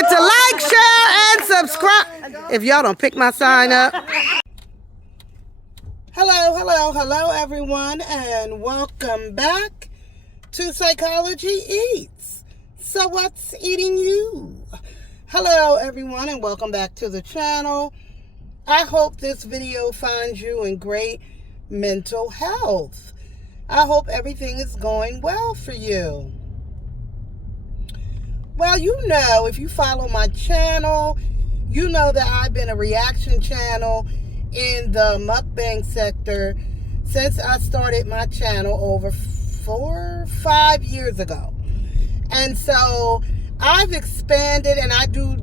forget to like, share, and subscribe. If y'all don't pick my sign up. Hello, everyone, and welcome back to Psychology Eats. So what's eating you? Hello, everyone, and welcome back to the channel. I hope this video finds you in great mental health. I hope everything is going well for you. Well, you know, if you follow my channel, you know that I've been a reaction channel in the mukbang sector since I started my channel over 5 years ago. And so I've expanded, and I do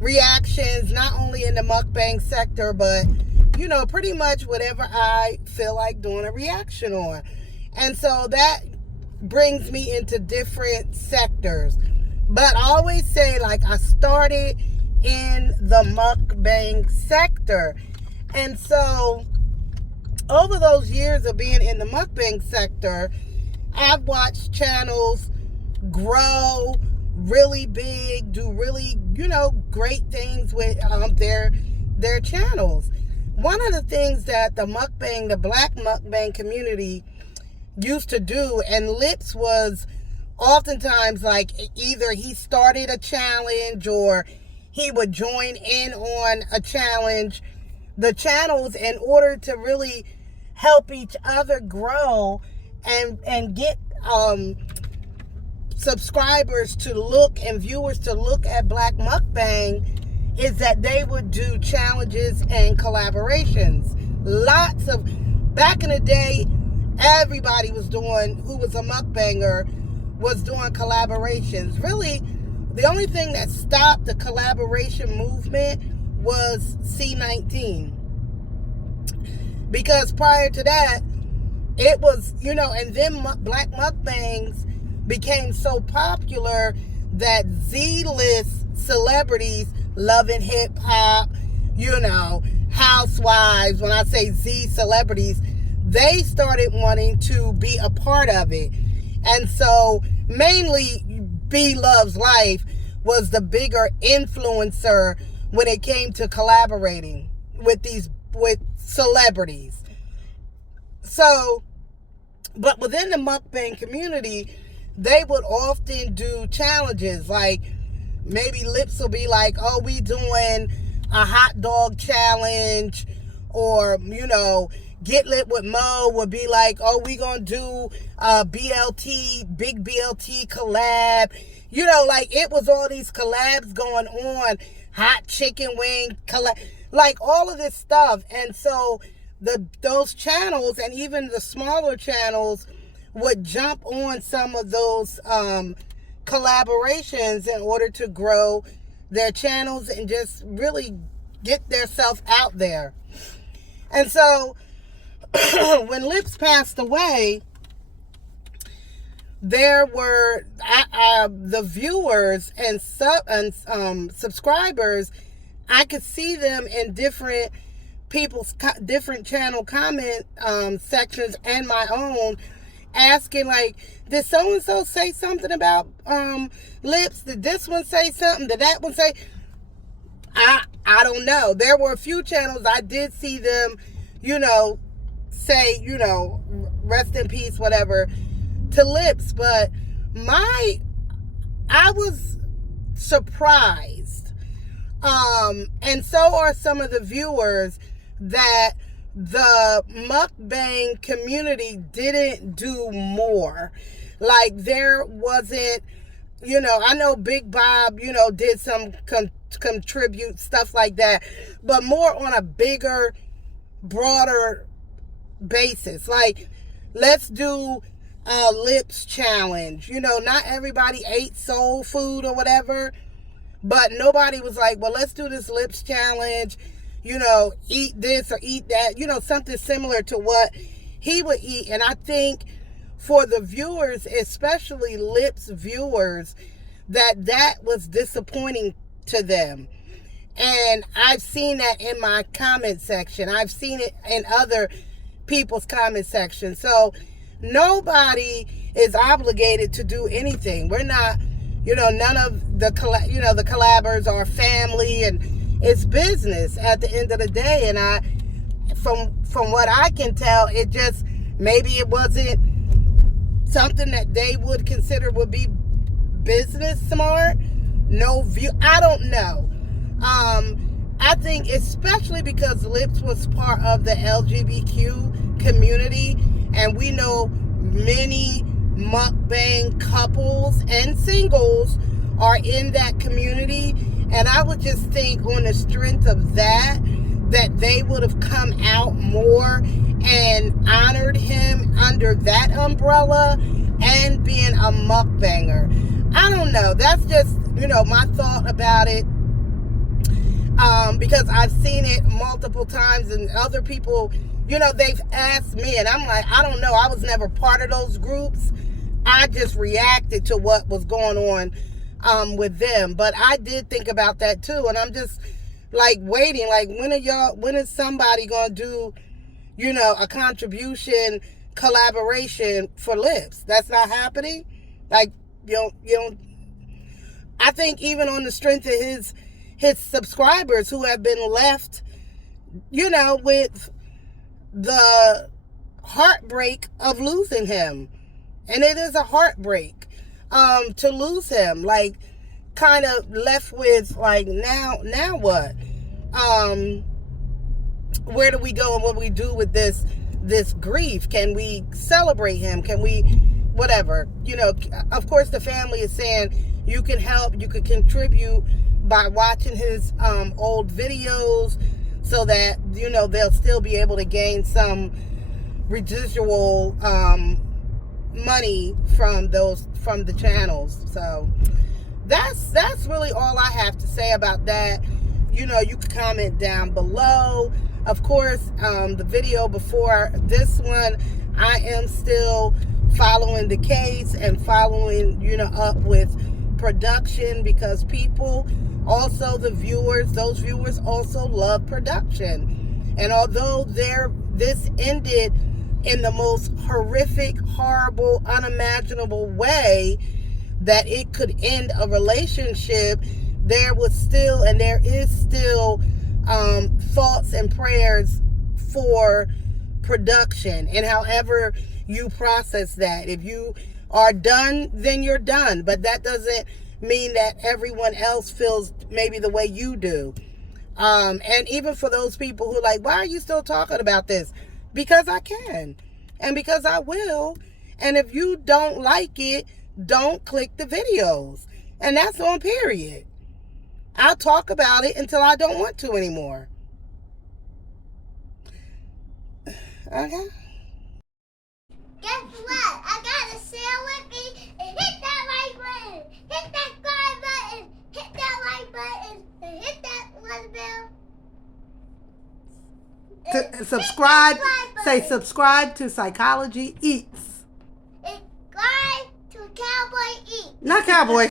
reactions not only in the mukbang sector, but you know, pretty much whatever I feel like doing a reaction on. And so that brings me into different sectors. But I always say, like, I started in the mukbang sector. And so over those years of being in the mukbang sector, I've watched channels grow really big, do really, you know, great things with their channels. One of the things that the black mukbang community used to do, and Llips was oftentimes like either he started a challenge or he would join in on a challenge. The channels, in order to really help each other grow and get subscribers to look and viewers to look at black mukbang, is that they would do challenges and collaborations. Back in the day, everybody was doing, who was a mukbanger, was doing collaborations. Really, the only thing that stopped the collaboration movement was C19. Because prior to that, it was, you know, and then black mukbangs became so popular that Z-list celebrities, Love and Hip Hop, you know, housewives, when I say Z celebrities, they started wanting to be a part of it. And so mainly B Loves Life was the bigger influencer when it came to collaborating with celebrities. So, but within the mukbang community, they would often do challenges. Like maybe Llips will be like, oh, we doing a hot dog challenge, or, you know, Get Lit with Mo would be like, oh, we gonna do a BLT, big BLT collab. You know, like it was all these collabs going on, hot chicken wing collab, like all of this stuff. And so those channels, and even the smaller channels, would jump on some of those collaborations in order to grow their channels and just really get theirself out there. And so when Llips passed away, there were the viewers and subscribers. I could see them in different people's different channel comment sections and my own, asking like, did so and so say something about Llips? Did this one say something? Did that one say? I don't know. There were a few channels I did see them, you know, say, you know, rest in peace, whatever, to Llips. But I was surprised, and so are some of the viewers, that the mukbang community didn't do more. Like there wasn't, you know, I know Big Bob, you know, did some contribute stuff like that, but more on a bigger, broader basis. Like, let's do a Llips challenge. You know, not everybody ate soul food or whatever, but nobody was like, well, let's do this Llips challenge, you know, eat this or eat that, you know, something similar to what he would eat. And I think for the viewers, especially Llips viewers, that was disappointing to them. And I've seen that in my comment section. I've seen it in other people's comment section. So nobody is obligated to do anything. We're not, none of the the collabers are family, and it's business at the end of the day. And from what I can tell, it just, maybe it wasn't something that they would consider would be business smart. No view. I don't know. I think especially because Llips was part of the LGBTQ community, and we know many mukbang couples and singles are in that community, and I would just think on the strength of that they would have come out more and honored him under that umbrella and being a mukbanger. I don't know. That's just, my thought about it. Because I've seen it multiple times, and other people, they've asked me, and I'm like, I don't know. I was never part of those groups. I just reacted to what was going on with them. But I did think about that too, and I'm just like waiting. Like, when is somebody gonna do, a contribution collaboration for Llips? That's not happening. Like, you don't. I think even on the strength of his subscribers who have been left, with the heartbreak of losing him. And it is a heartbreak to lose him. Like, kind of left with, like, now what? Where do we go, and what do we do with this grief? Can we celebrate him? Can we, whatever? Of course the family is saying you can help, you could contribute by watching his old videos, so that they'll still be able to gain some residual money from the channels. So that's really all I have to say about that. You can comment down below. Of course, the video before this one, I am still following the case and following up with production, because people also, those viewers also love production. And although this ended in the most horrific, horrible, unimaginable way that it could end a relationship, there was still, and there is still, thoughts and prayers for production, and however you process that. If you are done, then you're done. But that doesn't mean that everyone else feels maybe the way you do. And even for those people who are like, why are you still talking about this? Because I can, and because I will. And if you don't like it, don't click the videos. And that's on period. I'll talk about it until I don't want to anymore. Okay. Guess what? I got a sale with me, and hit that like button, hit that subscribe button, hit that like button, and hit that one bell. Subscribe. Say subscribe to Psychology Eats. Subscribe to Cowboy Eats. Not Cowboy.